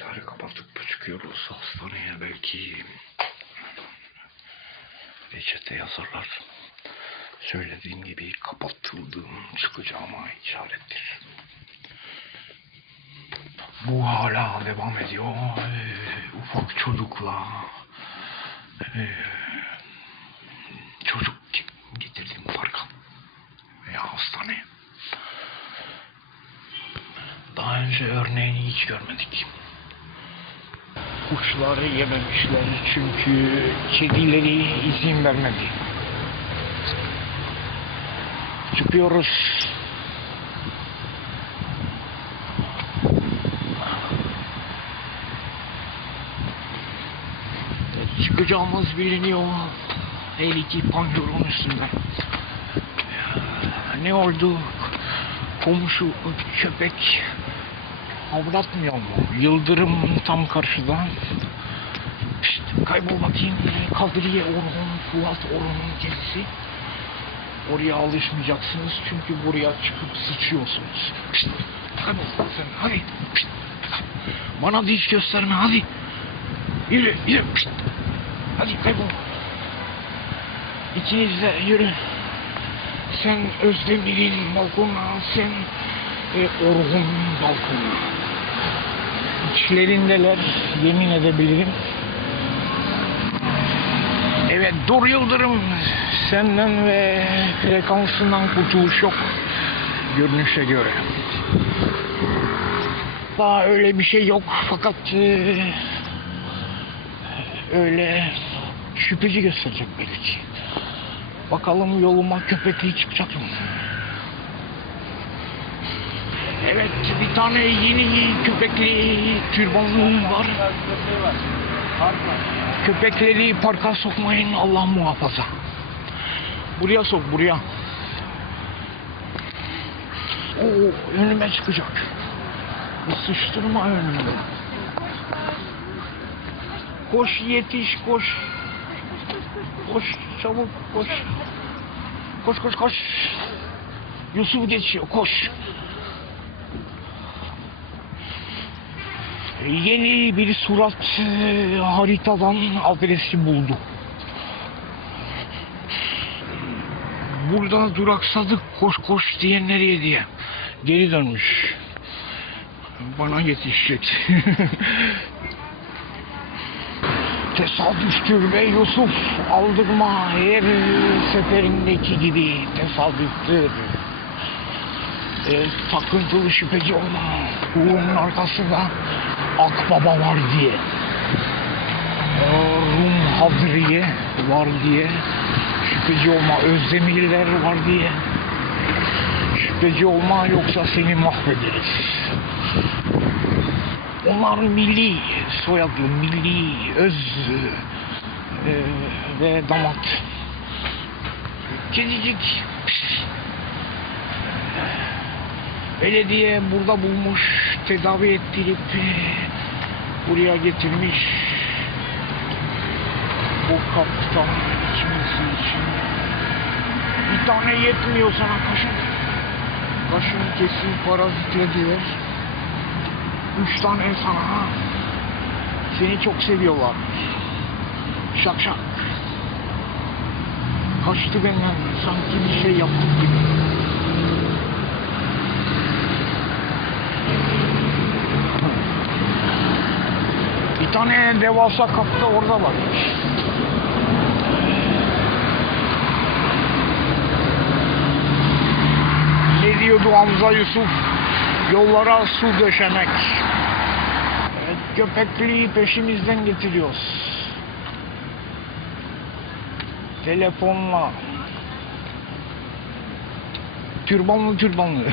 Bilgisayarı kapatıp çıkıyoruz hastaneye belki reçete yazarlar. Söylediğim gibi kapatıldığım çıkacağıma işarettir. Bu hala devam ediyor. Ee, ufak çocukla ee, çocuk getirdim parka veya hastaneye. Daha önce örneğini hiç görmedik. Kuşları yememişler çünkü kedileri izin vermedi. Çıkıyoruz. Çıkacağımız biliniyor. Her iki panjurun üstünde. Ne oldu? Komşu köpek avlatmıyor mu? Yıldırım tam karşıda. Pişt, kaybol bakayım. Kadriye Orhun, Fuat Orhun'un kedisi. Oraya alışmayacaksınız çünkü buraya çıkıp sıçıyorsunuz. Pişt, kaybol sen hadi. Pişt, bana diş gösterme hadi. Yürü yürü. Pişt. Hadi kaybol. İkiniz de yürü. Sen Özdemir'in balkonuna, sen e, Orhun balkonuna. İçlerindeler, yemin edebilirim. Evet, Dur Yıldırım. Senden ve frekansından kurtuluş yok. Görünüşe göre. Daha öyle bir şey yok fakat e, öyle şüpheci gösterecek belki. Bakalım yoluma köpekli çıkacak mı? Evet bir tane yeni köpekli türbanlığım var. Köpekleri parka sokmayın Allah muhafaza. Buraya sok buraya. Oo önüme çıkacak. Sıçtırma önüme. Koş yetiş koş. Koş çabuk koş. Koş koş koş. Yusuf geçiyor koş. Yeni bir surat haritadan adresi buldu. Burada duraksadık koş koş diye nereye diye. Geri dönmüş. Bana yetişecek. Tesadüftür be Yusuf. Aldırma her seferindeki gibi tesadüftür. E, takıntılı şüpheci olma. Uğur'un arkasında Akbaba var diye. E, Rum Hadriye var diye. Şüpheci olma. Özdemirler var diye. Şüpheci olma yoksa seni mahvederiz. Onlar milli soyadlı, milli öz e, ve damat. Kedicik. Belediye burada bulmuş, tedavi ettirip buraya getirmiş. Bu kaptan içmesi için. Bir tane yetmiyor sana kaşın. Kaşın kesin parazitlediler. Üç tane sana. Seni çok seviyorlar. Şak şak. Kaçtı benden sanki bir şey yaptık gibi. Tane devasa kapta orada var. Ne diyordu Hamza Yusuf? Yollara su döşemek. Evet, köpekliği peşimizden getiriyoruz. Telefonla. Türbanlı türbanlı.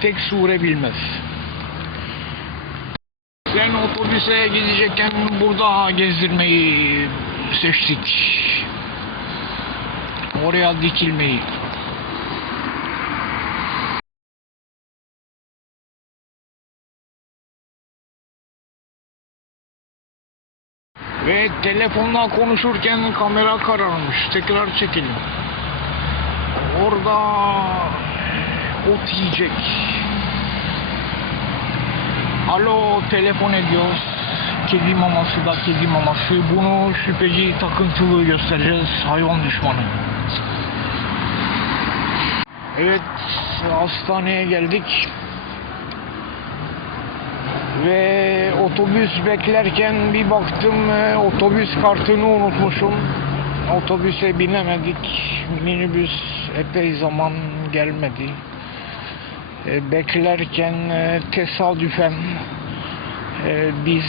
Tek sure bilmez. Ben otobüse gidecekken burada gezdirmeyi seçtik. Oraya dikilmeyi. Ve telefonla konuşurken kamera kararmış. Tekrar çekelim. Orada ot yiyecek. Alo telefon ediyoruz. Kedi maması da kedi maması. Bunu şüpheci takıntılı göstereceğiz. Hayvan düşmanı. Evet hastaneye geldik. Ve otobüs beklerken bir baktım e, otobüs kartını unutmuşum. Otobüse binemedik. Minibüs epey zaman gelmedi. E, beklerken e, tesadüfen e, biz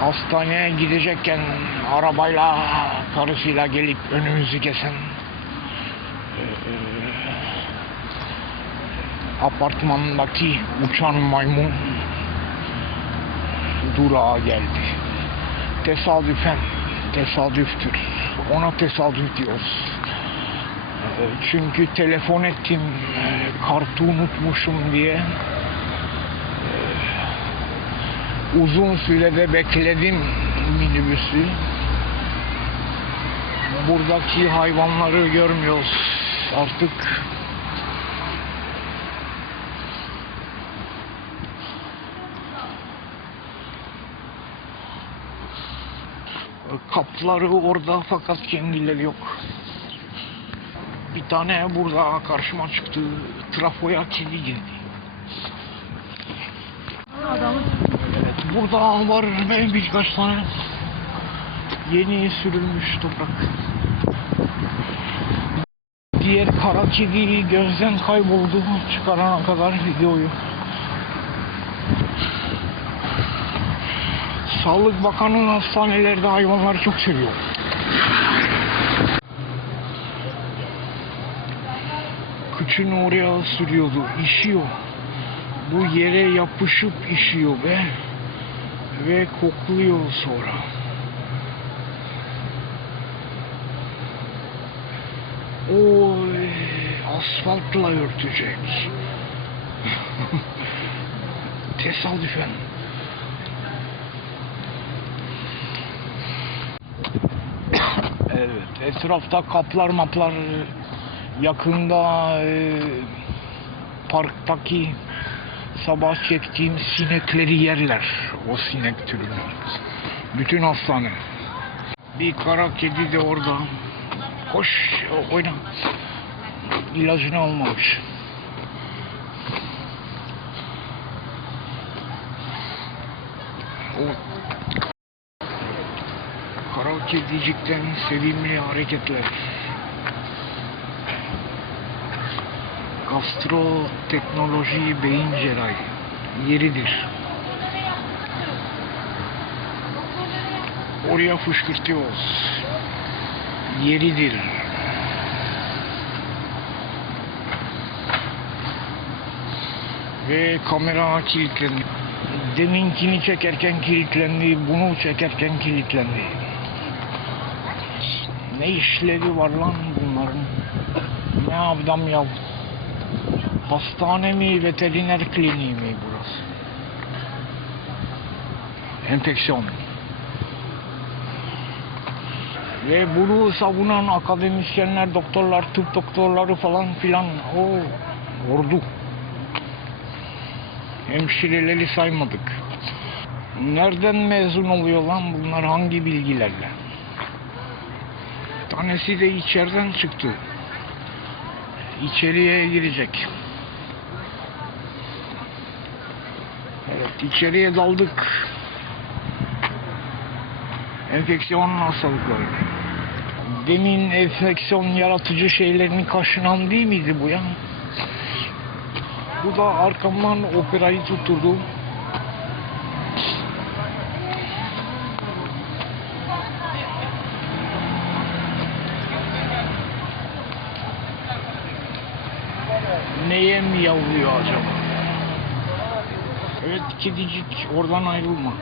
hastaneye gidecekken arabayla karısıyla gelip önümüzü kesen apartmandaki uçan maymun durağa geldi. Tesadüfen, tesadüftür. Ona tesadüf diyoruz. E, Çünkü telefon ettim, e, kartı unutmuşum diye. E, Uzun sürede bekledim minibüsü. Buradaki hayvanları görmüyoruz artık. Kapları orada fakat kendileri yok. Bir tane burada karşıma çıktı. Trafoya kedi girdi. Evet, burada var ve birkaç tane yeni sürülmüş toprak. Diğer kara kedi gözden kayboldu çıkarana kadar videoyu. Sağlık Bakanı hastanelerde hayvanları çok seviyor. Kıçını oraya sürüyordu, işiyor. Bu yere yapışıp işiyor be. Ve kokluyor sonra. Oy, asfaltla örtecek. Tesadüfen. Evet, etrafta kaplar maplar yakında e, parktaki sabah çektiğim sinekleri yerler. O sinek türünü. Bütün hastane. Bir kara kedi de orada. Koş, oyna. İlacını almamış. O Kara kedicikten sevimli hareketler. Gastro teknoloji beyin cerrahi yeridir. Oraya fışkırtıyoruz. Yeridir. Ve kamera kilitlendi. Deminkini çekerken kilitlendi, bunu çekerken kilitlendi. Ne işleri var lan bunların? Ne adam ya? Hastane mi, veteriner kliniği mi burası? Enfeksiyon. Ve bunu savunan akademisyenler, doktorlar, tıp doktorları falan filan o ordu. Hemşireleri saymadık. Nereden mezun oluyor lan bunlar hangi bilgilerle? Tanesi de içeriden çıktı. İçeriye girecek. Evet, içeriye daldık. Enfeksiyon hastalıkları. Demin enfeksiyon yaratıcı şeylerini kaşınan değil miydi bu ya? Bu da arkamdan operayı tutturdu. Neye mi yavruyor acaba? Evet kedicik oradan ayrılma.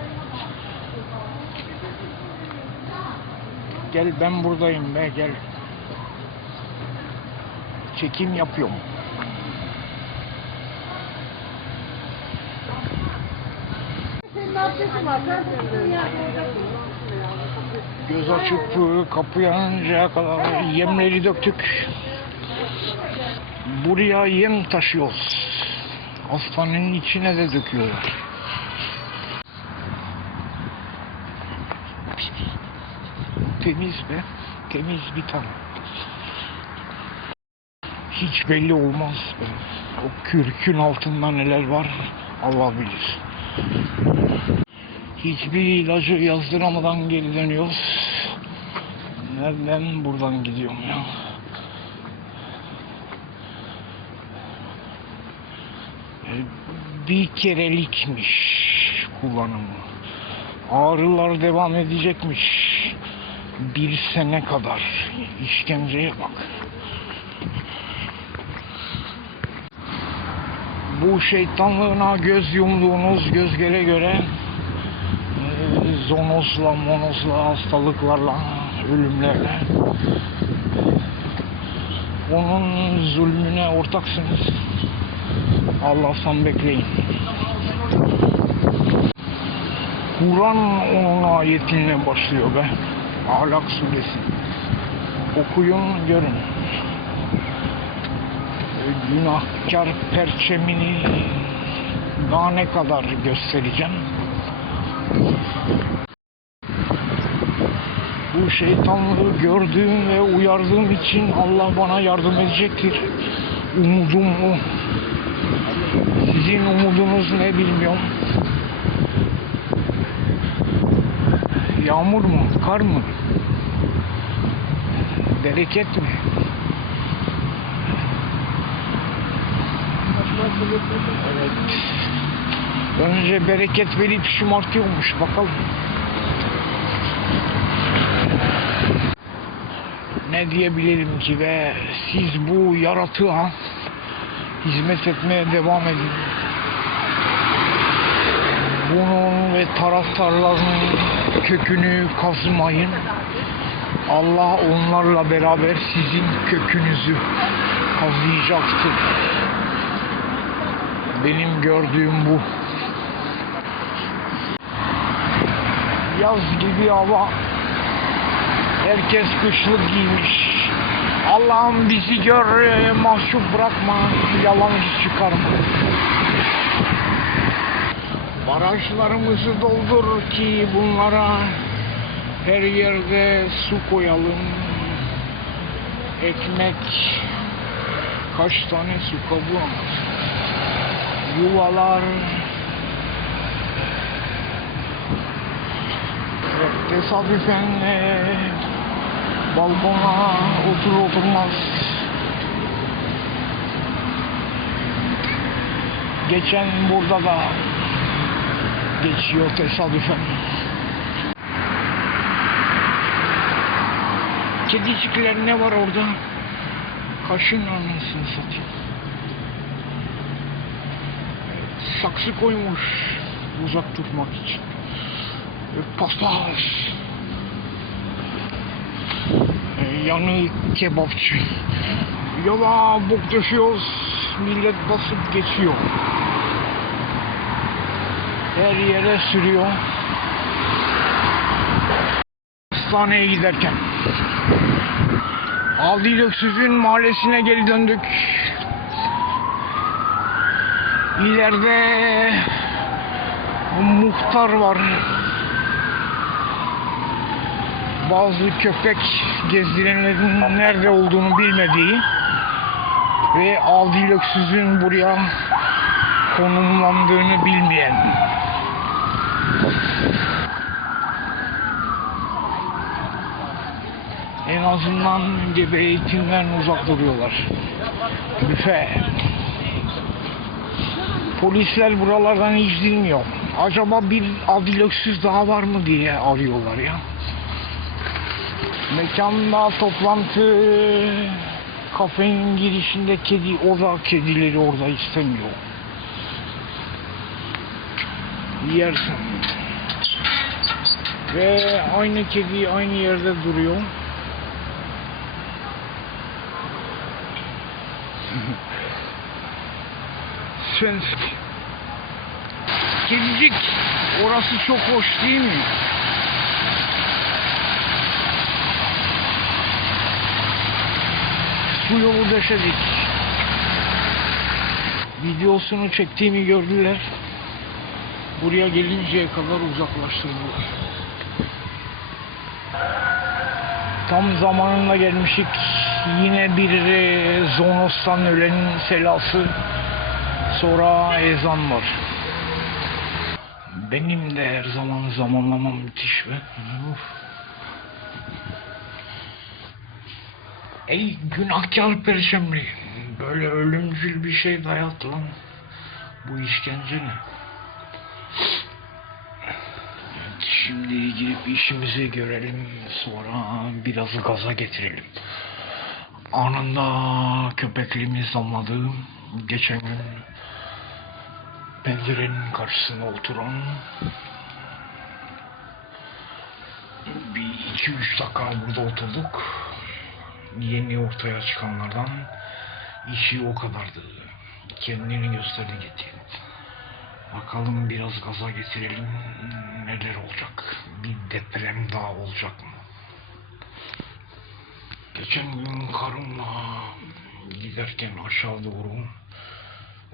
Gel ben buradayım be gel. Çekim yapıyorum. Göz açıp kapı yanıncaya kadar yemleri döktük. Buraya yem taşıyoruz. Hastanenin içine de döküyorlar. Temiz be. Temiz bir tane. Hiç belli olmaz be. O kürkün altında neler var Allah bilir. Hiçbir ilacı yazdıramadan geri dönüyoruz. Nereden buradan gidiyorum ya? E, Bir kerelikmiş kullanımı. Ağrılar devam edecekmiş. Bir sene kadar. İşkenceye bak. Bu şeytanlığına göz yumduğunuz göz göre e, zonozla, monozla, hastalıklarla, ölümlerle onun zulmüne ortaksınız. Allah'tan bekleyin. Kur'an onun ayetinle başlıyor be. Ahlak suresi. Okuyun, görün. E, Günahkar perçemini daha ne kadar göstereceğim? Bu şeytanlığı gördüğüm ve uyardığım için Allah bana yardım edecektir. Umudum o. Sizin umudunuz ne bilmiyorum. Yağmur mu? Kar mı? Bereket mi? Evet. Önce bereket verip şımartıyormuş. Bakalım. Ne diyebilirim ki ve siz bu yaratığa hizmet etmeye devam edin. Bunun ve taraftarlarının kökünü kazımayın. Allah onlarla beraber sizin kökünüzü kazıyacaktır. Benim gördüğüm bu. Yaz gibi hava. Herkes kışlık giymiş. Allah'ım bizi gör, e, mahcup bırakma, yalancı çıkarma. Barajlarımızı doldur ki bunlara her yerde su koyalım. Ekmek, kaç tane su kabuğu. Yuvalar, tesadüfen eee, balkona otur oturmaz geçen burada da geçiyor tesadüfen. Kedicikler ne var orada? Kaşın anasını. Evet, Saksı koymuş uzak tutmak için. Paspas. Yanı kebapçı. Yola bok döşüyoruz. Millet basıp geçiyor. Her yere sürüyor. Hastaneye giderken. Aldi Öksüz'ün mahallesine geri döndük. İleride muhtar var. Bazı köpek gezdirenlerin nerede olduğunu bilmediği ve Aldi Öksüz'ün buraya konumlandığını bilmeyen. En azından gebe eğitimden uzak duruyorlar. Büfe. Polisler buralardan hiç. Acaba bir Adil Öksüz daha var mı diye arıyorlar ya. Mekanda toplantı kafenin girişinde kedi orada kedileri orada istemiyor. Yersin. Ve aynı kedi aynı yerde duruyor. Svensk. Kedicik. Orası çok hoş değil mi? Su yolu döşedik. Videosunu çektiğimi gördüler. Buraya gelinceye kadar uzaklaştırdılar. Tam zamanında gelmişik. Yine bir e, Zonos'tan ölenin selası. Sonra ezan var. Benim de her zaman zamanlamam müthiş be. Uf. Ey günahkar perşemli. Böyle ölümcül bir şey dayat lan. Bu işkence ne? Şimdi gidip işimizi görelim. Sonra biraz gaza getirelim. Anında köpekliğimiz damladı. Geçen gün pencerenin karşısına oturan bir iki üç dakika burada oturduk. Yeni ortaya çıkanlardan işi o kadardı. Kendini gösterdi gitti. Bakalım biraz gaza getirelim. Neler olacak? Bir deprem daha olacak mı? Geçen gün karımla giderken aşağı doğru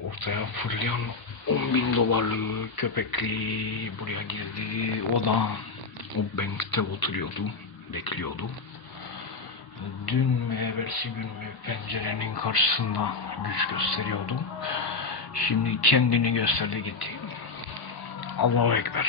ortaya fırlayan 10 bin dolarlı köpekli buraya girdi. O da o bankte oturuyordu, bekliyordu. Dün mü evvelsi gün mü pencerenin karşısında güç gösteriyordu. Şimdi kendini gösterdi gitti. Allahu Ekber.